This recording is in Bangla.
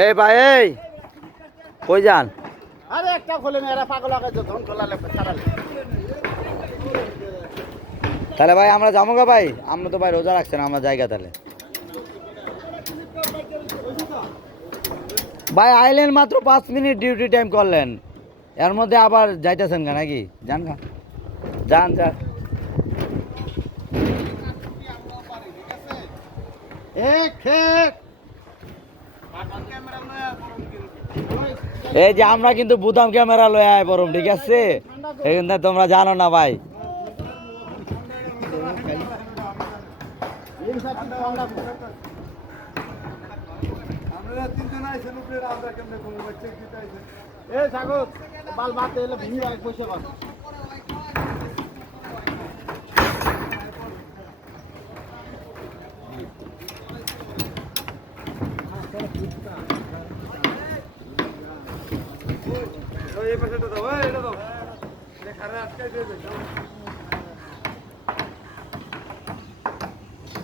এই ভাই এই কই যান? আরে একটা খোলে না, এরা পাগল আগে ধন খোলালে ছাড়ালে। তাহলে ভাই আমরা যাবো গা ভাই, আমরা তো ভাই রোজা রাখছেন আমরা জায়গা তাহলে ভাই আইলেন মাত্র 5 মিনিট ডিউটি টাইম করলেন, এর মধ্যে আবার যাইতেছেন গা নাকি? যান গা, যান যান। এই যে আমরা কিন্তু বুদাম ক্যামেরা লয়ে আয় পরম, ঠিক আছে? এখানে তোমরা জানো না ভাই। বাল বাদ এলে ভিড় বসে কর। এই পাশেটা দাও, এটা দাও। খারাপ আটকাই দিয়ে